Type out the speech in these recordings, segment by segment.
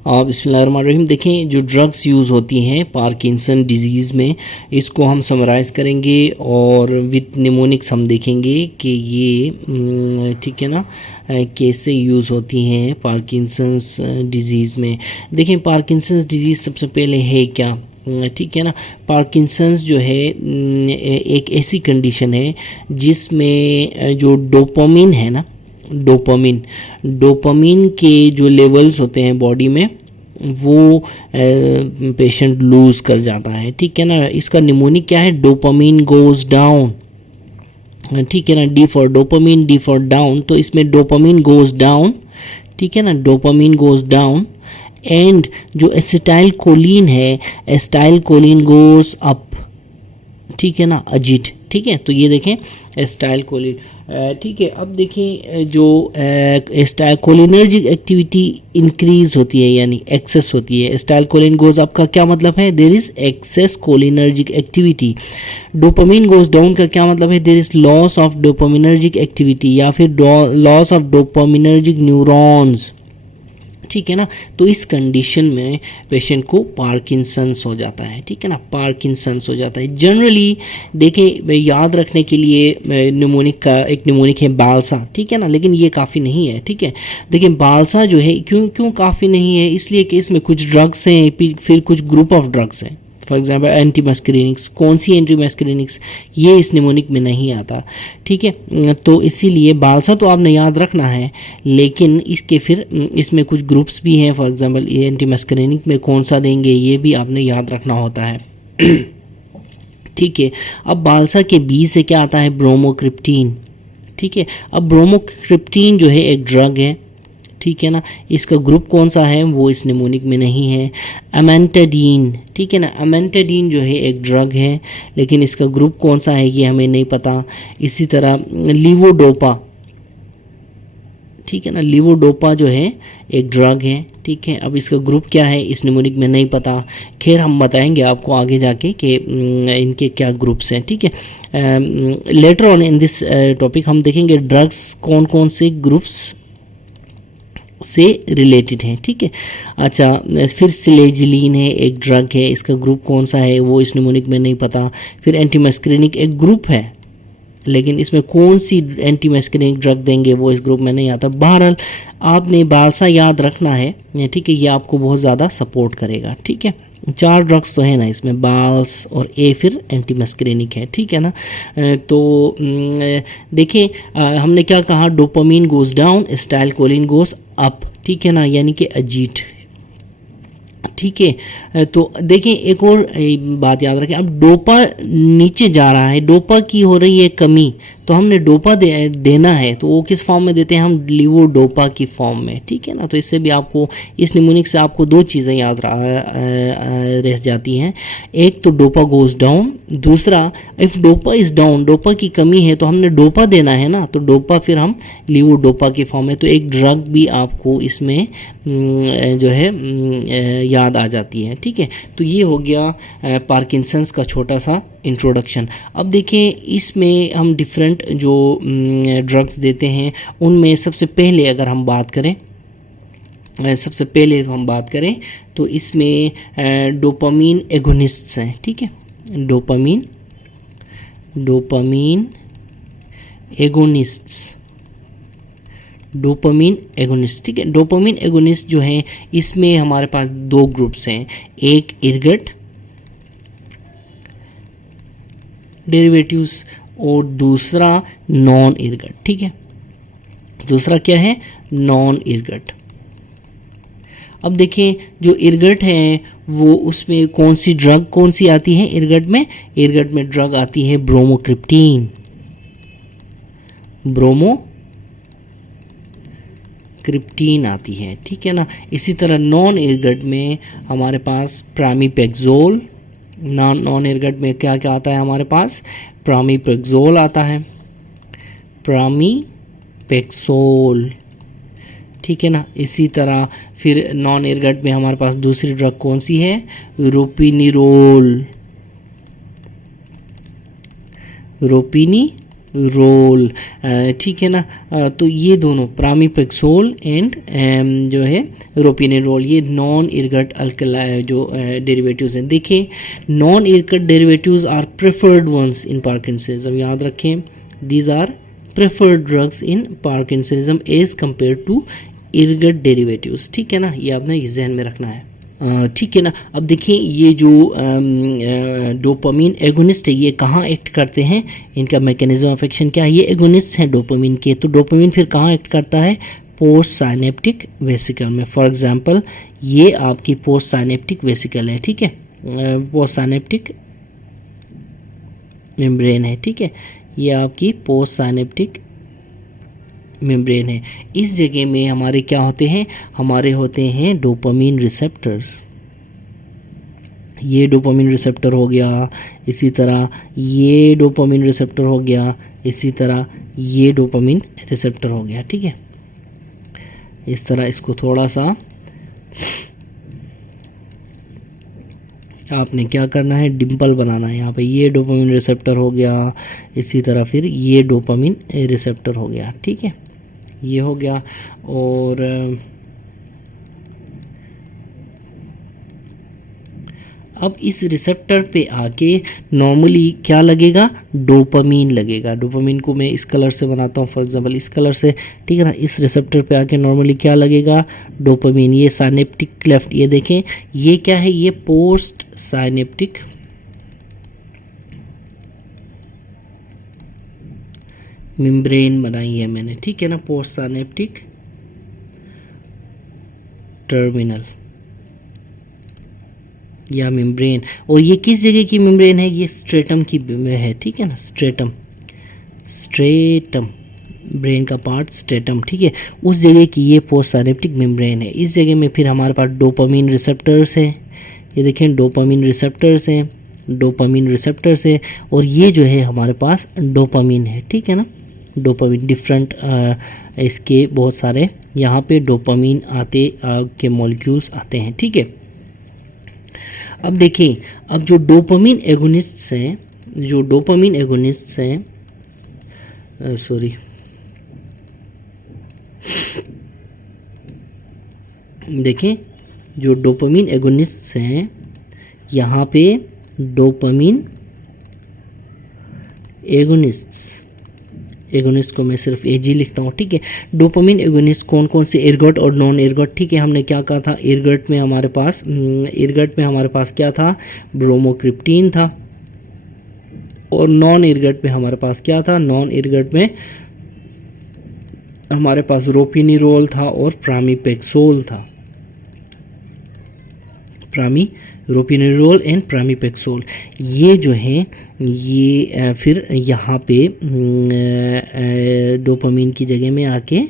बिस्मिल्लाहिर्रहमानिर्रहीम। देखें, जो ड्रग्स यूज़ होती हैं पार्किंसन डिजीज़ में, इसको हम समराइज़ करेंगे और विथ निमोनिक्स हम देखेंगे कि ये ठीक है ना, कैसे यूज़ होती हैं पार्किंसंस डिजीज़ में। देखें, पार्किंसंस डिजीज़ सबसे पहले है क्या, ठीक है ना। पार्किंसंस जो है एक ऐसी कंडीशन है जिसमें जो डोपामिन है ना, डोपामिन के जो लेवल्स होते हैं बॉडी में वो पेशेंट लूज़ कर जाता है, ठीक है ना। इसका निमोनिक क्या है, डोपामिन गोज़ डाउन, ठीक है ना। D for dopamine, D for down, तो इसमें डोपामिन गोज़ डाउन, ठीक है ना, डोपामिन गोज़ डाउन। एंड जो एसिटाइल कोलिन है, एसिटाइल कोलिन गोज़ अप, ठीक है ना, अजीट, ठीक है। तो ये देखें एसिटाइल कोलिन, ठीक है। अब देखें जो एसिटाइल कोलिनर्जिक एक्टिविटी इंक्रीज होती है यानी एक्सेस होती है। एसिटाइल कोलिन गोज अप का क्या मतलब है, there is excess cholinergic activity. Dopamine goes down का क्या मतलब है, there is loss of dopaminergic activity या फिर लॉस ऑफ डोपामिनर्जिक न्यूरॉन्स, ठीक है ना। तो इस कंडीशन में पेशेंट को पार्किंसंस हो जाता है, ठीक है ना, पार्किंसंस हो जाता है। जनरली देखें, याद रखने के लिए निमोनिक का एक निमोनिक है बालसा, ठीक है ना, लेकिन ये काफ़ी नहीं है, ठीक है। देखिए बालसा जो है क्यों काफ़ी नहीं है, इसलिए कि इसमें कुछ ड्रग्स हैं, फिर कुछ ग्रुप ऑफ ड्रग्स हैं। फॉर एग्जाम्पल एंटीमस्करिनिक्स, कौन सी एंटीमस्करिनिक्स, ये इस निमोनिक में नहीं आता, ठीक है। तो इसीलिए बालसा तो आपने याद रखना है, लेकिन इसके फिर इसमें कुछ ग्रुप्स भी हैं। फॉर एग्जाम्पल ये एंटीमस्करिनिक में कौन सा देंगे ये भी आपने याद रखना होता है, ठीक है। अब बालसा के बी से क्या आता है, ब्रोमोक्रिप्टीन, ठीक है। अब ब्रोमोक्रिप्टीन जो है एक ड्रग है, ठीक है ना, इसका ग्रुप कौन सा है वो इस निमोनिक में नहीं है। अमेंटाडीन, ठीक है ना, अमेंटाडीन जो है एक ड्रग है, लेकिन इसका ग्रुप कौन सा है ये हमें नहीं पता। इसी तरह लीवोडोपा, ठीक है ना, लीवोडोपा जो है एक ड्रग है, ठीक है। अब इसका ग्रुप क्या है इस निमोनिक में नहीं पता, खैर हम बताएंगे आपको आगे जाके कि इनके क्या ग्रुप्स हैं, ठीक है। Later on in this topic हम देखेंगे ड्रग्स कौन कौन से ग्रुप्स से रिलेटेड है, ठीक है। अच्छा, फिर सिलेजिलीन है एक ड्रग है, इसका ग्रुप कौन सा है वो इस निमोनिक में नहीं पता। फिर एंटीमस्करिनिक एक ग्रुप है, लेकिन इसमें कौन सी एंटीमस्करिनिक ड्रग देंगे वो इस ग्रुप में नहीं आता। बहरहाल आपने बालसा याद रखना है, ठीक है, ये आपको बहुत ज़्यादा सपोर्ट करेगा, ठीक है। 4 ड्रग्स तो है ना इसमें, बाल्स और ए फिर एंटीमस्करिनिक है, ठीक है ना। तो देखिए हमने क्या कहा, dopamine goes down, acetyl choline goes up, ठीक है ना, यानी कि अजीट, ठीक है। तो देखिए एक और बात याद रखें, अब डोपा नीचे जा रहा है, डोपा की हो रही है कमी, तो हमने डोपा देना है, तो वो किस फॉर्म में देते हैं हम, लीवोडोपा की फॉर्म में, ठीक है ना। तो इससे भी आपको इस निमोनिक से आपको 2 चीज़ें याद रह जाती हैं, एक तो डोपा गोज डाउन, दूसरा if dopa is down, dopa की कमी है तो हमने डोपा देना है ना, तो डोपा फिर हम लीवोडोपा की फॉर्म में, तो एक ड्रग भी आपको इसमें जो है याद आ जाती है, ठीक है। तो ये हो गया पार्किंसंस का छोटा सा इंट्रोडक्शन। अब देखिए इसमें हम डिफरेंट जो ड्रग्स देते हैं उनमें सबसे पहले अगर हम बात करें, तो इसमें डोपामीन एगोनिस्ट्स हैं, ठीक है, डोपामीन एगोनिस्ट, ठीक है। डोपामीन एगोनिस्ट जो हैं इसमें हमारे पास 2 ग्रुप्स हैं, एक इर्गट डेरिवेटिव्स और दूसरा नॉन इर्गट, ठीक है। दूसरा क्या है, नॉन इर्गट। अब देखें जो इर्गट है वो उसमें कौन सी ड्रग कौन सी आती है इर्गट में ड्रग आती है ब्रोमोक्रिप्टीन, क्रिप्टीन आती है, ठीक है ना। इसी तरह नॉन इर्गट में हमारे पास प्रामीपेक्सोल, नॉन इर्गट में क्या क्या आता है हमारे पास, प्रामीपेक्सोल आता है, प्रामीपेक्सोल, ठीक है ना। इसी तरह फिर नॉन इर्गट में हमारे पास दूसरी ड्रग कौन सी है, रोपिनिरोल, रोल, ठीक है ना। तो ये दोनों प्रामीपेक्सोल एंड जो है रोपिनेरोल, ये नॉन इरगट अल्कलाई जो डेरिवेटिव्स हैं। देखिए non ergot derivatives are preferred ones in parkinsonism, याद रखें these are preferred drugs in parkinsonism as compare to ergot derivatives, ठीक है ना, ये आपने इस जहन में रखना है, ठीक है ना। अब देखिए ये जो डोपामीन एगोनिस्ट है ये कहाँ एक्ट करते हैं, इनका मैकेनिज्म ऑफ एक्शन क्या है, ये एगोनिस्ट हैं डोपामीन के। तो डोपामीन फिर कहाँ एक्ट करता है, पोस्ट साइनेप्टिक वेसिकल में। फॉर एग्जांपल ये आपकी पोस्ट साइनेप्टिक वेसिकल है, ठीक है, पोस्ट साइनेप्टिक मेम्ब्रेन है, ठीक है, ये आपकी पोस्ट साइनेप्टिक मेम्ब्रेन है। इस जगह में हमारे क्या होते हैं, हमारे होते हैं डोपामीन रिसेप्टर्स। ये डोपामीन रिसेप्टर हो गया, इसी तरह ये डोपामीन रिसेप्टर हो गया, इसी तरह ये डोपामीन रिसेप्टर हो गया, ठीक है। इस तरह इसको थोड़ा सा आपने क्या करना है, डिम्पल बनाना है यहाँ पे। ये डोपामीन रिसेप्टर हो गया, इसी तरह फिर ये डोपामीन रिसेप्टर हो गया, ठीक है, ये हो गया। और अब इस रिसेप्टर पे आके नॉर्मली क्या लगेगा, डोपामीन लगेगा। डोपामीन को मैं इस कलर से बनाता हूँ, फॉर एग्जांपल इस कलर से, ठीक है ना। इस रिसेप्टर पे आके नॉर्मली क्या लगेगा, डोपामीन। ये साइनेप्टिक क्लेफ्ट, ये देखें ये क्या है, ये पोस्ट साइनेप्टिक मेम्ब्रेन बनाई है मैंने, ठीक है ना, पोस्ट साइनेप्टिक टर्मिनल या मेम्ब्रेन। और ये किस जगह की मेम्ब्रेन है, ये स्ट्रेटम की में है, ठीक है ना, स्ट्रेटम, स्ट्रेटम ब्रेन का पार्ट स्ट्रेटम, ठीक है, उस जगह की ये पोस्ट साइनेप्टिक मेम्ब्रेन है। इस जगह में फिर हमारे पास डोपामीन रिसेप्टर्स हैं, ये देखें डोपामीन रिसेप्टर्स हैं, डोपामीन रिसेप्टर्स है, और ये जो है हमारे पास डोपामीन है, ठीक है ना, डोपामीन डिफरेंट इसके बहुत सारे यहाँ पे डोपामीन आते के मॉलिक्यूल्स आते हैं, ठीक है। अब देखिए अब जो डोपामीन एगोनिस्ट्स हैं, जो डोपामीन एगोनिस्ट्स हैं, सॉरी देखें जो डोपामीन एगोनिस्ट्स हैं, यहाँ पे डोपामीन एगोनिस्ट को मैं सिर्फ एजी लिखता हूँ, ठीक है। डोपामीन एगोनिस्ट कौन कौन से, एर्गट और नॉन एर्गट, ठीक है। हमने क्या कहा था, एर्गट में हमारे पास क्या था, ब्रोमोक्रिप्टीन था, और नॉन एर्गट में हमारे पास क्या था, नॉन एर्गट में हमारे पास रोपिनिरोल था और प्रामीपेक्सोल था, रोपिनिरोल एंड प्रामीपेक्सोल। ये जो है ये फिर यहाँ पे डोपामीन की जगह में आके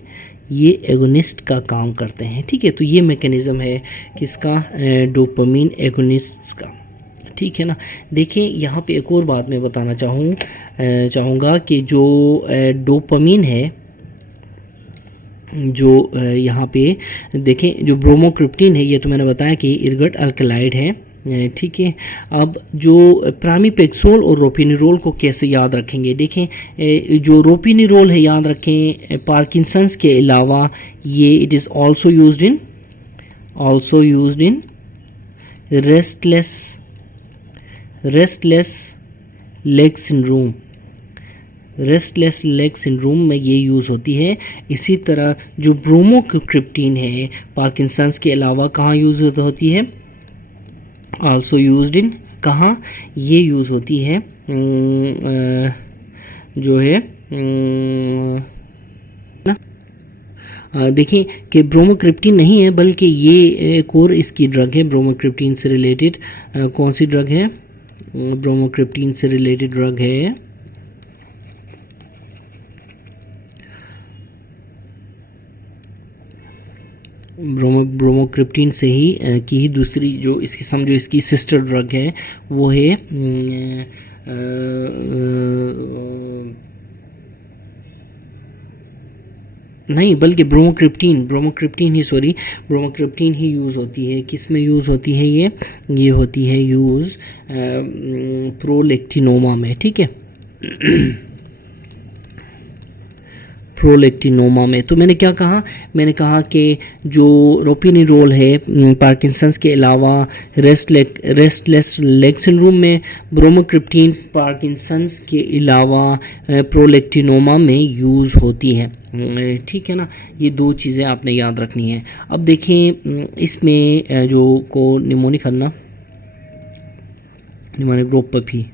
ये एगोनिस्ट का काम करते हैं, ठीक है। तो ये मैकेनिज़्म है किसका, डोपामीन एगोनिस्ट्स का, ठीक है ना। देखिए यहाँ पे एक और बात मैं बताना चाहूँगा कि जो डोपामीन है, जो यहाँ पे देखें जो ब्रोमोक्रिप्टीन है, ये तो मैंने बताया कि इर्गट अल्कलाइड है, ठीक है। अब जो प्रामीपेक्सोल और रोपिनिरोल को कैसे याद रखेंगे, देखें जो रोपिनिरोल है याद रखें पार्किंसंस के अलावा ये it is also used in restless leg syndrome, restless leg syndrome में ये यूज़ होती है। इसी तरह जो ब्रोमोक्रिप्टीन है पार्किंसंस के अलावा कहाँ यूज़ होती है, आल्सो यूज्ड इन, कहाँ ये यूज़ होती है जो है देखिए कि ब्रोमोक्रिप्टीन नहीं है बल्कि ये एक और इसकी ड्रग है ब्रोमोक्रिप्टीन से रिलेटेड। कौन सी ड्रग है, ब्रोमोक्रिप्टीन से रिलेटेड ड्रग है ब्रोमोक्रिप्टीन से ही की ही दूसरी जो इसकी समझो इसकी सिस्टर ड्रग है वो है नहीं बल्कि ब्रोमोक्रिप्टीन ही यूज़ होती है। किस में यूज़ होती है, ये होती है यूज़ प्रोलेक्टिनोमा में, ठीक है। प्रोलेक्टिनोमा में। तो मैंने क्या कहा, मैंने कहा कि जो रोपिनिरोल है पार्किंसंस के अलावा रेस्टलेस लेग सिंड्रोम में, ब्रोमोक्रिप्टीन पार्किंसंस के अलावा प्रोलेक्टिनोमा में यूज़ होती है। ठीक है ना, ये दो चीज़ें आपने याद रखनी है। अब देखें इसमें जो को निमोनिक करना, निमोनिक ग्रुप भी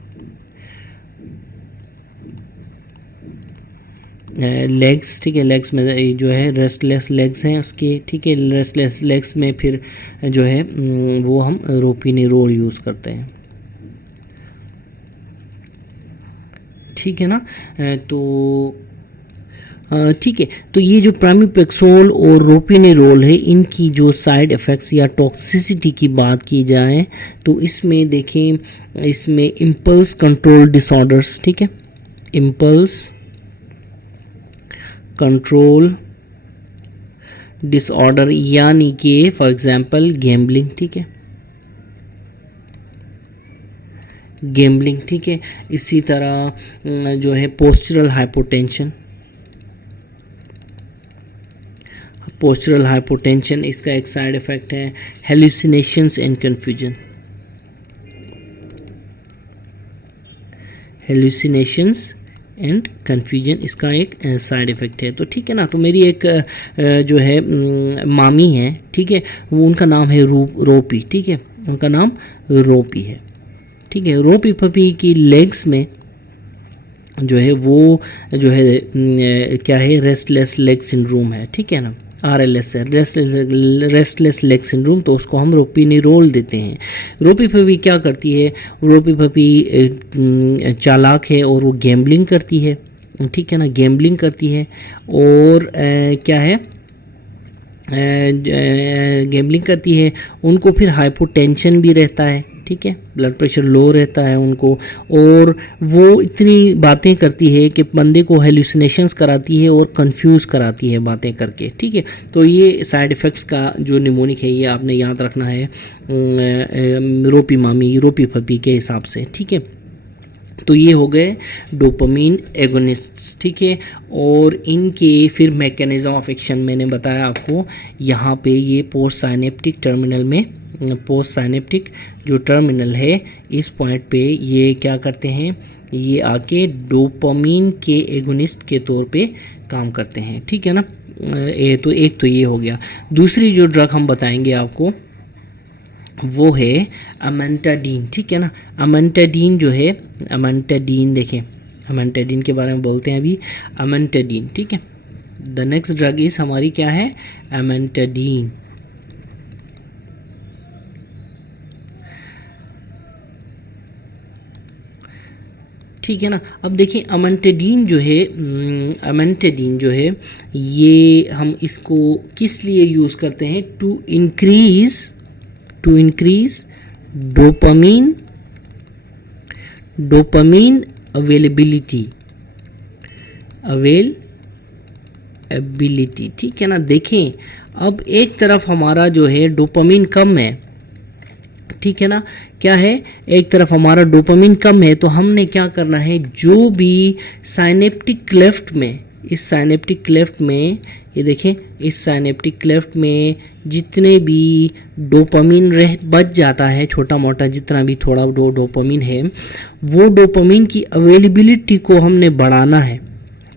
लेग्स, ठीक है, लेग्स में जो है रेस्टलेस लेग्स हैं उसके, ठीक है, रेस्टलेस लेग्स में फिर जो है वो हम रोपिनिरोल यूज़ करते हैं। ठीक है ना, तो ठीक है, तो ये जो प्रामिपेक्सोल और रोपिनिरोल है, इनकी जो साइड इफ़ेक्ट्स या टॉक्सिसिटी की बात की जाए तो इसमें देखें, इसमें इम्पल्स कंट्रोल डिसऑर्डर्स, ठीक है, इम्पल्स कंट्रोल डिसऑर्डर यानी कि फॉर एग्जांपल गैम्बलिंग, ठीक है, गैम्बलिंग, ठीक है, इसी तरह जो है पोस्चरल हाइपोटेंशन, पोस्चरल हाइपोटेंशन इसका एक साइड इफेक्ट है। Hallucinations and confusion, hallucinations and confusion इसका एक साइड इफ़ेक्ट है। तो ठीक है ना, तो मेरी एक जो है मामी है, ठीक है, वो उनका नाम है रोपी, ठीक है, उनका नाम रोपी है, ठीक है। रोपी पपी की लेग्स में जो है वो जो है क्या है, रेस्टलेस लेग सिंड्रोम है, ठीक है ना, RLS है, रेस्टलेस लेग सिंड्रोम, तो उसको हम रोपिनिरोल देते हैं। रोपी पपी क्या करती है, रोपी पपी चालाक है और वो गैम्बलिंग करती है, ठीक है ना, गैम्बलिंग करती है और क्या है, गैम्बलिंग करती है, उनको फिर हाइपोटेंशन भी रहता है, ठीक है, ब्लड प्रेशर लो रहता है उनको, और वो इतनी बातें करती है कि बंदे को हेलुसिनेशंस कराती है और कंफ्यूज कराती है बातें करके, ठीक है। तो ये साइड इफ़ेक्ट्स का जो निमोनिक है ये आपने याद रखना है रोपी मामी, रोपी पपी के हिसाब से, ठीक है। तो ये हो गए डोपामीन एगोनिस्ट्स, ठीक है, और इनके फिर मैकेनिज्म ऑफ एक्शन मैंने बताया आपको यहाँ पे, ये पोस्ट साइनेप्टिक टर्मिनल में, पोस्ट साइनेप्टिक जो टर्मिनल है इस पॉइंट पे ये क्या करते हैं, ये आके डोपामीन के एगोनिस्ट के तौर पे काम करते हैं, ठीक है ना। तो एक तो ये हो गया। दूसरी जो ड्रग हम बताएंगे आपको वो है अमेंटाडीन, ठीक है ना। अमेंटाडीन जो है, अमेंटाडीन देखें, अमेंटाडीन के बारे में बोलते हैं अभी, अमेंटाडीन, ठीक है। द नेक्स्ट ड्रग इज हमारी क्या है, अमेंटाडीन। ठीक है ना। अब देखिए अमेंटाडीन जो है, अमेंटाडीन जो है ये हम इसको किस लिए यूज़ करते हैं, टू इंक्रीज डोपामीन अवेलेबिलिटी, ठीक है ना। देखें अब एक तरफ हमारा जो है डोपामीन कम है, ठीक है ना, क्या है, एक तरफ हमारा डोपामीन कम है, तो हमने क्या करना है, जो भी साइनेप्टिक क्लेफ्ट में, इस साइनेप्टिक क्लेफ्ट में, ये देखें, इस साइनेप्टिक क्लेफ्ट में जितने भी डोपामीन बच जाता है, छोटा मोटा जितना भी थोड़ा डोपामीन है, वो डोपामीन की अवेलेबिलिटी को हमने बढ़ाना है,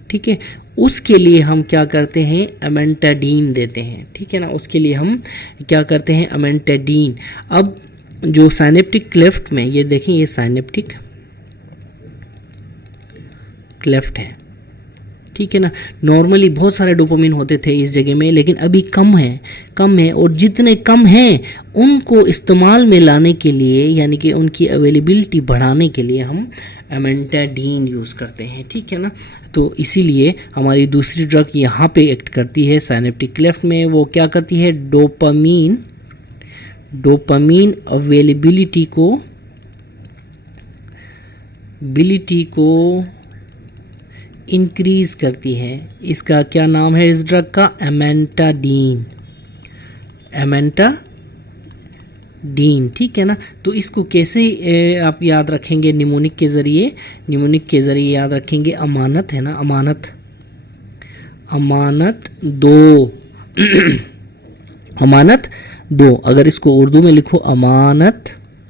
ठीक है। उसके लिए हम क्या करते हैं, अमेंटाडीन देते हैं, ठीक है ना। उसके लिए हम क्या करते हैं, अमेंटाडीन। अब जो साइनेप्टिक क्लेफ्ट में, ये देखें, ये साइनेप्टिक क्लेफ्ट है, ठीक है ना। नॉर्मली बहुत सारे डोपामीन होते थे इस जगह में, लेकिन अभी कम है, और जितने कम हैं उनको इस्तेमाल में लाने के लिए, यानी कि उनकी अवेलेबिलिटी बढ़ाने के लिए हम अमेंटाडीन यूज़ करते हैं, ठीक है ना। तो इसीलिए हमारी दूसरी ड्रग यहाँ पे एक्ट करती है साइनेप्टिक क्लेफ्ट में, वो क्या करती है, डोपामीन अवेलेबिलिटी को इंक्रीज करती है। इसका क्या नाम है इस ड्रग का, अमेंटाडीन, ठीक है ना। तो इसको कैसे आप याद रखेंगे, निमोनिक के ज़रिए याद रखेंगे। अमानत है ना, अमानत दो। अमानत दो, अगर इसको उर्दू में लिखो अमानत,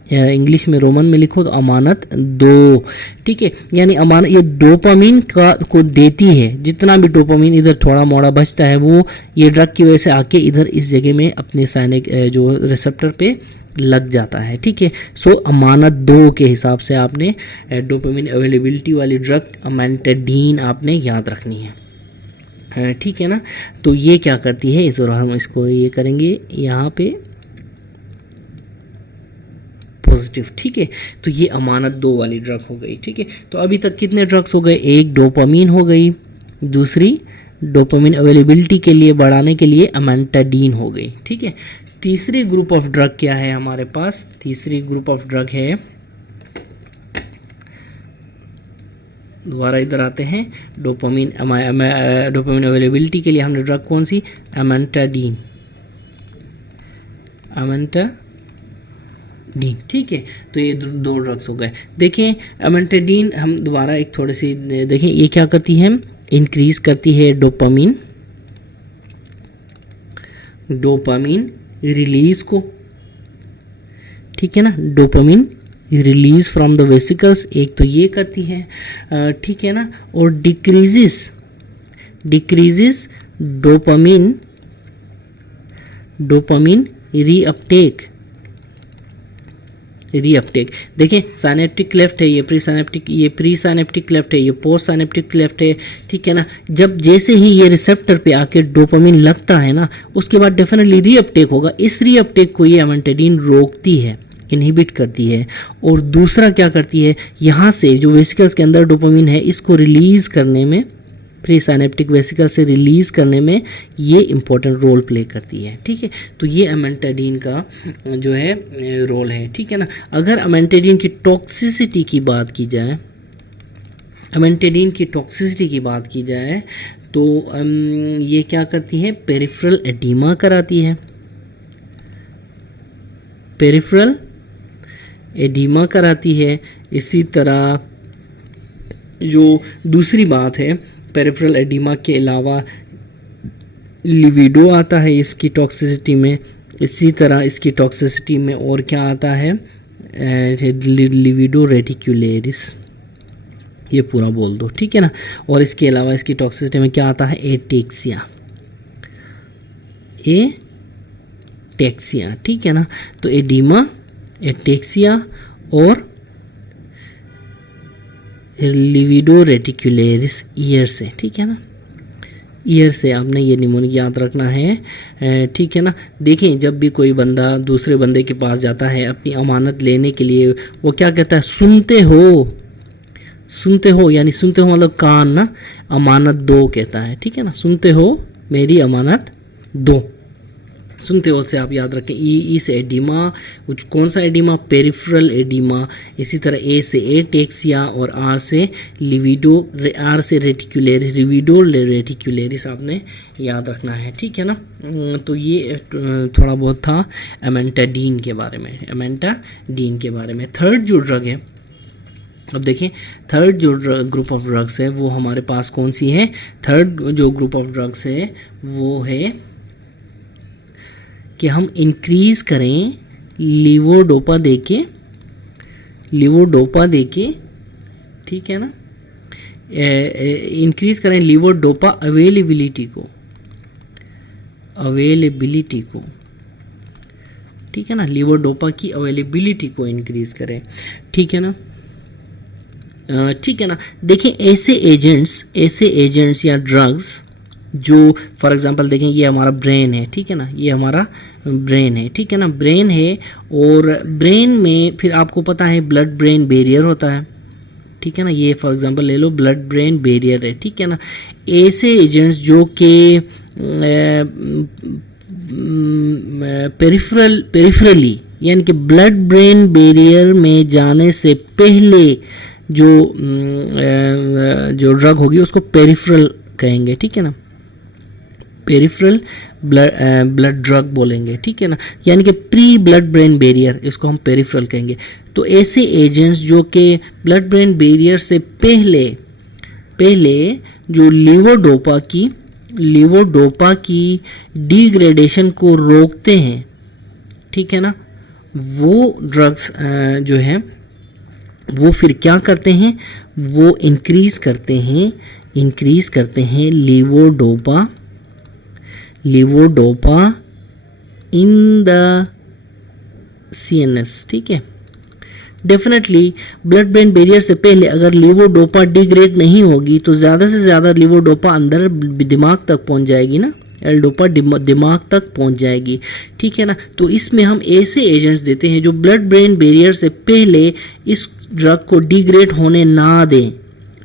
इंग्लिश में रोमन में लिखो तो अमानत दो। ठीक है, यानी अमानत ये डोपामीन का को देती है। जितना भी डोपामीन इधर थोड़ा मोड़ा बचता है वो ये ड्रग की वजह से आके इधर इस जगह में अपने साइनिक जो रिसेप्टर पे लग जाता है। ठीक है, सो अमानत दो के हिसाब से आपने डोपामीन अवेलेबिलिटी वाली ड्रग अमेंटाडीन आपने याद रखनी है। ठीक है ना, तो ये क्या करती है, इस दौरान हम इसको ये करेंगे यहाँ पे पॉजिटिव। ठीक है, तो ये अमानत दो वाली ड्रग हो गई। ठीक है, तो अभी तक कितने ड्रग्स हो गए, एक डोपामीन हो गई, दूसरी डोपामीन अवेलेबिलिटी के लिए बढ़ाने के लिए अमेंटाडीन हो गई। ठीक है, तीसरी ग्रुप ऑफ ड्रग क्या है हमारे पास, तीसरी ग्रुप ऑफ ड्रग है, दोबारा इधर आते हैं, डोपामीन डोपामीन अवेलेबिलिटी के लिए हमने ड्रग कौन सी, अमेंटाडीन, अमेंटाडीन। ठीक है, तो ये दो ड्रग्स हो गए। देखें अमेंटाडीन, हम दोबारा एक थोड़ी सी देखें, ये क्या करती है, इंक्रीज करती है डोपामीन रिलीज को। ठीक है ना, dopamine release from the vesicles, एक तो ये करती है। ठीक है ना, और डिक्रीजेस डोपामीन रीअपटेक। देखें साइनेप्टिक क्लेफ्ट है, ये प्री साइनेप्टिक क्लेफ्ट है, ये पोस्ट साइनेप्टिक क्लेफ्ट है। ठीक है ना, जब जैसे ही ये रिसेप्टर पे आके डोपामीन लगता है ना, उसके बाद डेफिनेटली रीअपटेक होगा। इस रीअपटेक को ये अमेंटाडीन रोकती है, इनहिबिट करती है। और दूसरा क्या करती है, यहाँ से जो वेसिकल्स के अंदर डोपामीन है इसको रिलीज करने में, प्री साइनेप्टिक वेसिकल से रिलीज करने में ये इंपॉर्टेंट रोल प्ले करती है। ठीक है, तो ये अमेंटाडीन का जो है रोल है। ठीक है ना, अगर अमेंटाडीन की टॉक्सिसिटी की बात की जाए, तो ये क्या करती है, पेरिफेरल एडीमा कराती है, इसी तरह जो दूसरी बात है, पेरिफेरल एडीमा के अलावा लिविडो आता है इसकी टॉक्सिसिटी में। इसी तरह इसकी टॉक्सिसिटी में और क्या आता है, लिविडो रेटिकुलेरिस, ये पूरा बोल दो। ठीक है ना, और इसके अलावा इसकी टॉक्सिसिटी में क्या आता है, एटेक्सिया। ठीक है ना, तो एडीमा, एटेक्सिया और लिविडो रेटिकुलेरिस ईयर से। ठीक है ना, ईयर से आपने ये निमोनिक याद रखना है। ठीक है ना, देखें जब भी कोई बंदा दूसरे बंदे के पास जाता है अपनी अमानत लेने के लिए, वो क्या कहता है, सुनते हो, यानी सुनते हो मतलब कान ना, अमानत दो कहता है। ठीक है ना, सुनते हो मेरी अमानत दो, सुनते हो से आप याद रखें। ई से एडीमा, कौन सा एडीमा, पेरिफेरल एडीमा। इसी तरह ए से एटेक्सिया और आर से लिविडो, आर से रेटिकुलेरिस, लिविडो रेटिकुलेरिस आपने याद रखना है। ठीक है ना, तो ये थोड़ा बहुत था अमेंटाडीन के बारे में। थर्ड जो ड्रग है, अब देखें थर्ड जो ग्रुप ऑफ ड्रग्स है वो हमारे पास कौन सी है, थर्ड जो ग्रुप ऑफ ड्रग्स है वो है कि हम इंक्रीज करें लीवोडोपा देके। ठीक है ना, इंक्रीज करें लीवोडोपा अवेलेबिलिटी को। ठीक है ना, लीवोडोपा की अवेलेबिलिटी को इंक्रीज करें। ठीक है ना, ठीक है ना, देखें ऐसे एजेंट्स या ड्रग्स जो फॉर एग्जांपल देखें, ये हमारा ब्रेन है। ठीक है ना, ये हमारा ब्रेन है। ठीक है ना, ब्रेन है, और ब्रेन में फिर आपको पता है ब्लड ब्रेन बैरियर होता है। ठीक है ना, ये फॉर एग्जांपल ले लो, ब्लड ब्रेन बैरियर है। ठीक है ना, ऐसे एजेंट्स जो कि पेरिफेरली यानी कि ब्लड ब्रेन बैरियर में जाने से पहले जो ड्रग होगी उसको पेरिफेरल कहेंगे। ठीक है ना, पेरिफेरल ब्लड ड्रग बोलेंगे। ठीक है ना, यानी कि प्री ब्लड ब्रेन बैरियर, इसको हम पेरिफेरल कहेंगे। तो ऐसे एजेंट्स जो कि ब्लड ब्रेन बैरियर से पहले जो लीवोडोपा की लीवोडोपा की डिग्रेडेशन को रोकते हैं, ठीक है ना, वो ड्रग्स जो है वो फिर क्या करते हैं, वो इंक्रीज करते हैं लीवोडोपा इन द सीएनएस, ठीक है। डेफिनेटली ब्लड ब्रेन बैरियर से पहले अगर लीवोडोपा डिग्रेड नहीं होगी तो ज़्यादा से ज़्यादा लीवोडोपा अंदर दिमाग तक पहुंच जाएगी ना, एल-डोपा दिमाग तक पहुंच जाएगी, ठीक है ना। तो इसमें हम ऐसे एजेंट्स देते हैं जो ब्लड ब्रेन बैरियर से पहले इस ड्रग को डिग्रेड होने ना दें,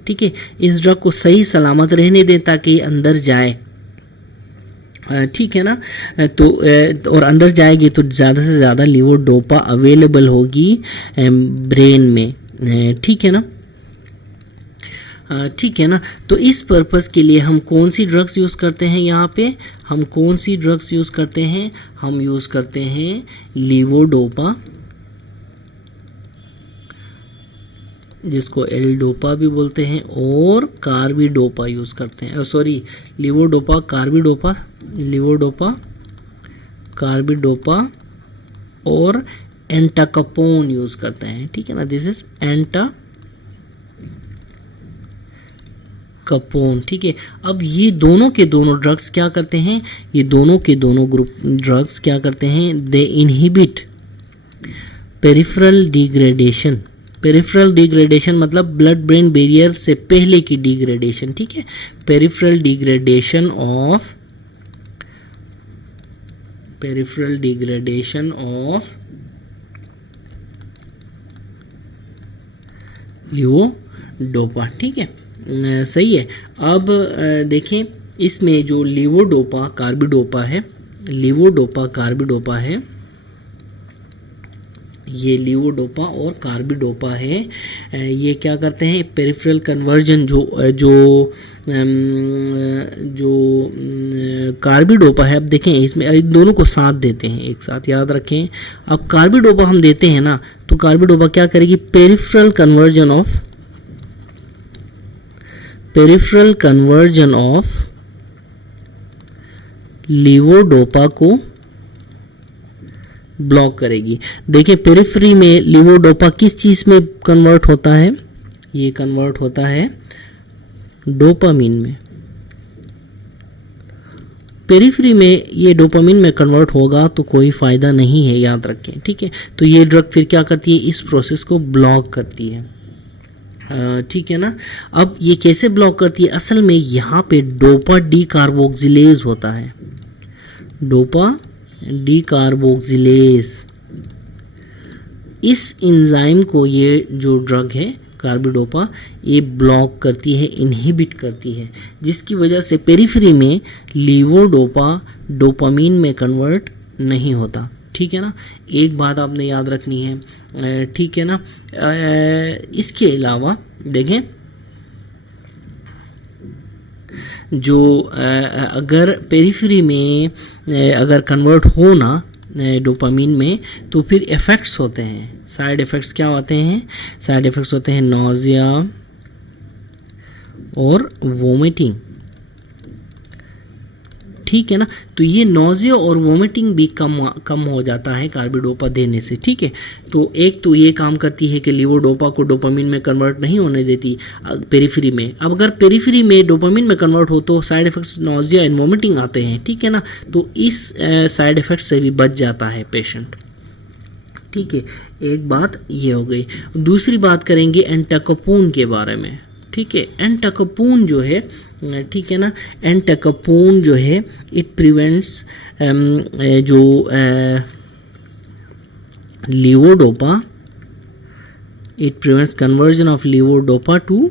ठीक है, इस ड्रग को सही सलामत रहने दें ताकि अंदर जाए, ठीक है ना। तो और अंदर जाएगी तो ज़्यादा से ज़्यादा लीवोडोपा अवेलेबल होगी ब्रेन में, ठीक है ना, ठीक है ना। तो इस पर्पस के लिए हम कौन सी ड्रग्स यूज़ करते हैं, यहाँ पे हम कौन सी ड्रग्स यूज़ करते हैं, हम यूज़ करते हैं लीवोडोपा, जिसको एल-डोपा भी बोलते हैं, और कार्बिडोपा यूज़ करते हैं, सॉरी लीवोडोपा कार्बिडोपा और एंटाकापोन यूज़ करते हैं, ठीक है ना। दिस इज एंटाकापोन, ठीक है। अब ये दोनों के दोनों ड्रग्स क्या करते हैं, ये दोनों के दोनों ग्रुप ड्रग्स क्या करते हैं, दे इनहिबिट पेरिफेरल डिग्रेडेशन मतलब ब्लड ब्रेन बैरियर से पहले की डिग्रेडेशन, ठीक है, पेरिफेरल डिग्रेडेशन ऑफ लीवोडोपा, ठीक है, सही है। अब देखें इसमें जो लीवोडोपा कार्बिडोपा है, ये लीवोडोपा और कार्बिडोपा है, ये क्या करते हैं, पेरिफेरल कन्वर्जन जो कार्बिडोपा है, अब देखें इसमें इन दोनों को साथ देते हैं, एक साथ याद रखें। अब कार्बिडोपा हम देते हैं ना, तो कार्बिडोपा क्या करेगी, पेरिफेरल कन्वर्जन ऑफ लीवोडोपा को ब्लॉक करेगी। देखिए पेरिफेरी में लीवोडोपा किस चीज में कन्वर्ट होता है, ये कन्वर्ट होता है डोपामिन में, पेरिफेरी में ये डोपामिन में कन्वर्ट होगा तो कोई फायदा नहीं है, याद रखें, ठीक है। तो ये ड्रग फिर क्या करती है, इस प्रोसेस को ब्लॉक करती है, ठीक है ना। अब ये कैसे ब्लॉक करती है, असल में यहाँ पे डोपा डीकार्बोक्सिलेज होता है, डोपा डीकार्बोक्सिलेज, इस एंजाइम को ये जो ड्रग है कार्बिडोपा ये ब्लॉक करती है, इनहिबिट करती है, जिसकी वजह से पेरिफेरी में लीवोडोपा डोपामीन में कन्वर्ट नहीं होता, ठीक है ना। एक बात आपने याद रखनी है, ठीक है ना। इसके अलावा देखें जो अगर पेरिफेरी में अगर कन्वर्ट हो ना डोपामीन में तो फिर इफ़ेक्ट्स होते हैं, साइड इफ़ेक्ट्स क्या होते हैं, साइड इफ़ेक्ट्स होते हैं नोज़िया और वोमिटिंग, ठीक है ना। तो ये नोज़िया और वोमिटिंग भी कम हो जाता है कार्बिडोपा देने से, ठीक है। तो एक तो ये काम करती है कि लीवोडोपा को डोपामिन में कन्वर्ट नहीं होने देती पेरिफेरी में। अब अगर पेरिफेरी में डोपामिन में कन्वर्ट हो तो side effects nausea and vomiting आते हैं, ठीक है ना। तो इस साइड इफेक्ट से भी बच जाता है पेशेंट, ठीक है। एक बात ये हो गई। दूसरी बात करेंगे एंटाकापोन के बारे में, ठीक है। एंटाकापोन जो है, ठीक है ना, एंटाकापोन जो है इट प्रिवेंट्स जो levodopa, it prevents conversion of levodopa to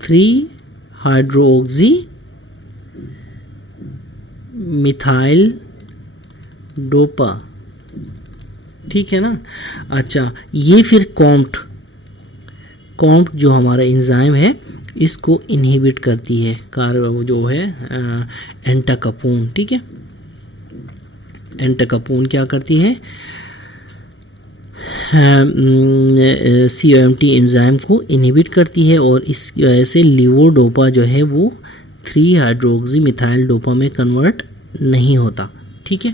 3-हाइड्रोक्सी मिथाइल डोपा, ठीक है ना। अच्छा, ये फिर कॉम्ट जो हमारा एंजाइम है इसको इनहिबिट करती है, जो है एंटाकापोन, ठीक है। एंटाकापोन क्या करती है, COMT एंजाइम को इनहिबिट करती है और इस वजह से लीवोडोपा जो है वो 3 हाइड्रोक्सी मिथाइल डोपा में कन्वर्ट नहीं होता। ठीक है,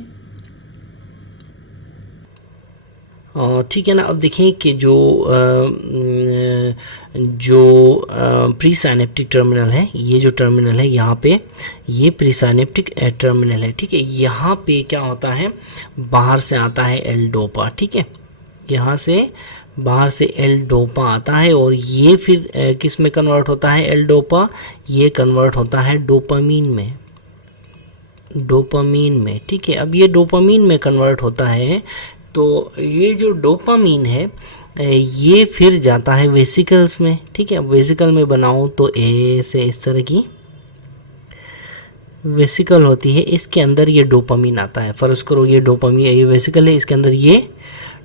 ठीक है ना। अब देखें कि जो प्री साइनेप्टिक टर्मिनल है, ये जो टर्मिनल है यहाँ पे, ये प्री साइनेप्टिक टर्मिनल है। ठीक है, यहाँ पे क्या होता है, बाहर से आता है एल डोपा। ठीक है, यहाँ से बाहर से एल डोपा आता है और ये फिर किस में कन्वर्ट होता है, एल डोपा, ये कन्वर्ट होता है डोपामीन में, डोपामीन में। ठीक है, अब ये डोपामीन में कन्वर्ट होता है तो ये जो डोपामीन है ये फिर जाता है वेसिकल्स में। ठीक है, वेसिकल में बनाऊं तो ए से इस तरह की वेसिकल होती है, इसके अंदर ये डोपामीन आता है। फर्ज करो ये डोपामीन, ये वेसिकल है, इसके अंदर ये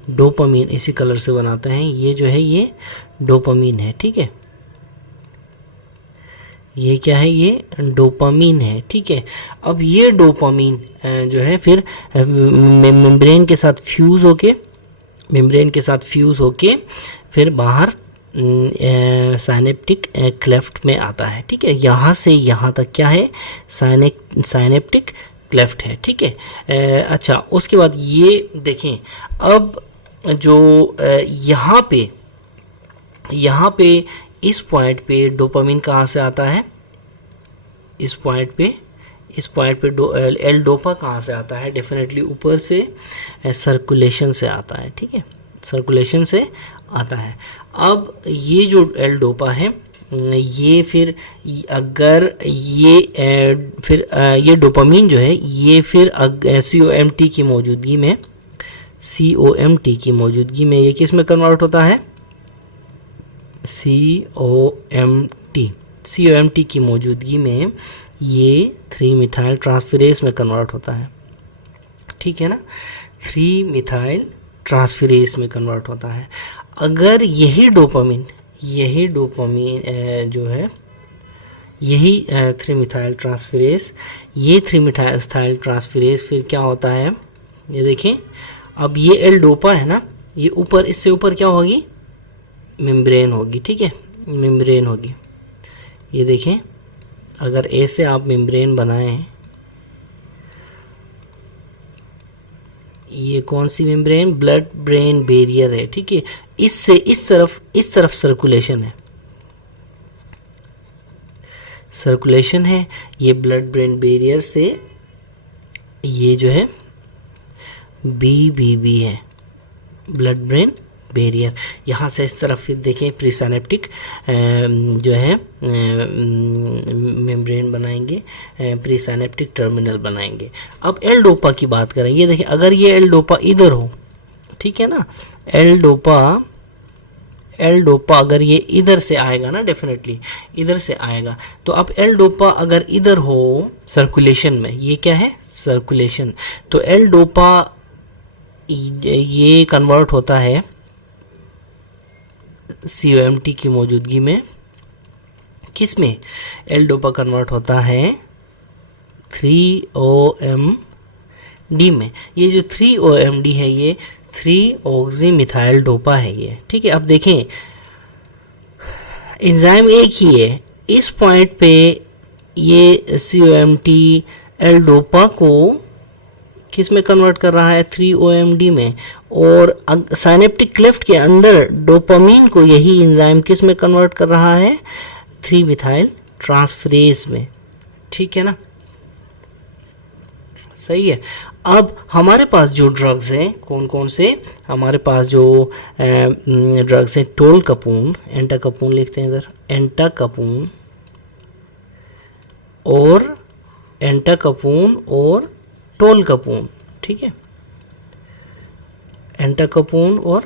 डोपामीन इसी कलर से बनाते हैं, ये जो है ये डोपामीन है। ठीक है, ये क्या है, ये डोपामीन है। ठीक है, अब ये डोपामीन जो है फिर मेम्ब्रेन के साथ फ्यूज होके, मेम्ब्रेन के साथ फ्यूज होके फिर बाहर साइनेप्टिक क्लेफ्ट में आता है। ठीक है, यहाँ से यहाँ तक क्या है, साइनेप्टिक क्लेफ्ट है। ठीक है, अच्छा, उसके बाद ये देखें, अब जो यहाँ पे इस पॉइंट पे डोपामीन कहाँ से आता है, इस पॉइंट पे एल डोपा कहाँ से आता है, डेफिनेटली ऊपर से सर्कुलेशन से आता है। ठीक है, सर्कुलेशन से आता है। अब ये जो एल डोपा है ये फिर अगर ये फिर ये डोपामीन जो है ये फिर COMT की मौजूदगी में, COMT की मौजूदगी में ये किस में कन्वर्ट होता है, COMT की मौजूदगी में ये 3 मिथाइल ट्रांसफेरेज में कन्वर्ट होता है। ठीक है ना, 3 मिथाइल ट्रांसफेरेज में कन्वर्ट होता है। अगर यही डोपामीन जो है, यही 3 मिथाइल ट्रांसफेरेज, ये 3 मिथाइल ट्रांसफेरेज फिर क्या होता है, ये देखें, अब ये एल डोपा है ना, ये ऊपर, इससे ऊपर क्या होगी, मेम्ब्रेन होगी। ठीक है, मेम्ब्रेन होगी। ये देखें, अगर ऐसे आप मेम्ब्रेन बनाएं, ये कौन सी मेम्ब्रेन, ब्लड ब्रेन बैरियर है। ठीक है, इससे इस तरफ सर्कुलेशन है, सर्कुलेशन है, ये ब्लड ब्रेन बैरियर से ये जो है BBB है, ब्लड ब्रेन बैरियर। यहाँ से इस तरफ फिर देखें प्रीसाइनेप्टिक जो है मेम्ब्रेन बनाएंगे, प्रीसाइनेप्टिक टर्मिनल बनाएंगे। अब एल डोपा की बात करें, ये देखें, अगर ये एल डोपा इधर हो, ठीक है ना, एल डोपा अगर ये इधर से आएगा ना, डेफिनेटली इधर से आएगा, तो अब एल डोपा अगर इधर हो सर्कुलेशन में, ये क्या है, सर्कुलेशन, तो एल डोपा ये कन्वर्ट होता है COMT की मौजूदगी में, किस में, एल डोपा कन्वर्ट होता है 3OMD में। ये जो 3OMD है ये 3 मिथाइल डोपा है ये। ठीक है, अब देखें एंजाइम एक ही है, इस पॉइंट पे ये COMT एल डोपा को किस में कन्वर्ट कर रहा है, 3OMD में, और साइनेप्टिक क्लेफ्ट के अंदर डोपामीन को यही एंजाइम किस में कन्वर्ट कर रहा है, 3 मिथाइल ट्रांसफेरेज में। ठीक है ना, सही है। अब हमारे पास जो ड्रग्स हैं कौन कौन से, हमारे पास जो ड्रग्स हैं, टोलकपून, एंटाकपून लिखते हैं इधर, एंटाकपून और टोलकपून। ठीक है, एंटाकपून और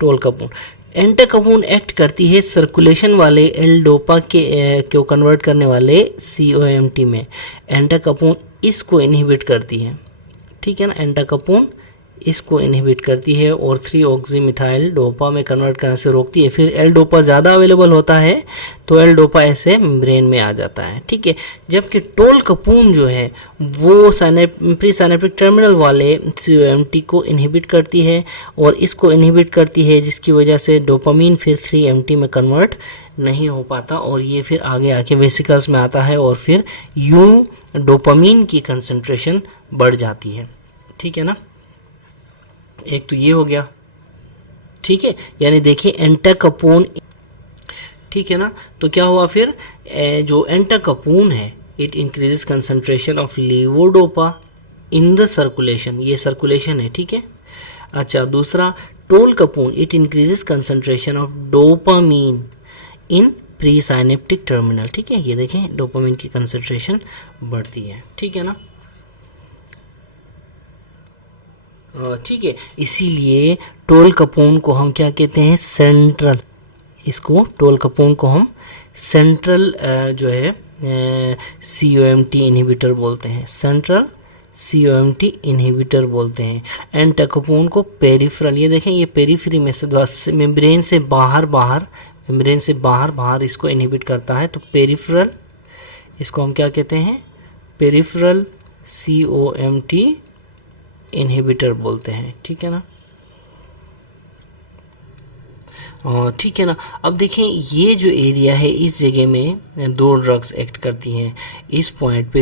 टोलकपून। एंटाकपून एक्ट करती है सर्कुलेशन वाले एल डोपा को कन्वर्ट करने वाले COMT में, एंटाकपून इसको इनहिबिट करती है। ठीक है ना, एंटाकपून इसको इनहिबिट करती है और 3-ऑक्सीमिथाइल डोपा में कन्वर्ट करने से रोकती है। फिर एल डोपा ज़्यादा अवेलेबल होता है तो एल डोपा ऐसे ब्रेन में आ जाता है, ठीक है। जबकि टोलकपून जो है वो प्री साइनेप्टिक टर्मिनल वाले COMT को इनहिबिट करती है और इसको इनहिबिट करती है, जिसकी वजह से डोपामीन फिर 3-MT में कन्वर्ट नहीं हो पाता और ये फिर आगे आके वेसिकल्स में आता है और फिर यूं डोपामीन की कंसंट्रेशन बढ़ जाती है, ठीक है ना। एक तो ये हो गया, ठीक है, यानी देखिए एंटाकपून, ठीक है ना। तो क्या हुआ फिर, जो एंटाकपून है it increases concentration of levodopa in the circulation, ये सर्कुलेशन है, ठीक है। अच्छा, दूसरा tolcapone it increases concentration of dopamine in pre synaptic terminal, ठीक है। ये देखें डोपामीन की कंसंट्रेशन बढ़ती है, ठीक है ना। ठीक है, इसीलिए टोलकपून को हम क्या कहते हैं, सेंट्रल, इसको टोलकपून को हम सेंट्रल जो है COMT इनहिबिटर बोलते हैं, सेंट्रल COMT इनहिबिटर बोलते हैं। एंटाकपून को पेरिफेरल, ये देखें ये पेरिफेरी में से मेम्ब्रेन से बाहर इसको इनहिबिट करता है, तो पेरिफेरल, इसको हम क्या कहते हैं, पेरिफेरल COMT इनहिबिटर बोलते हैं, ठीक है ना। ठीक है ना। अब देखें ये जो एरिया है इस जगह में 2 ड्रग्स एक्ट करती हैं, इस पॉइंट पे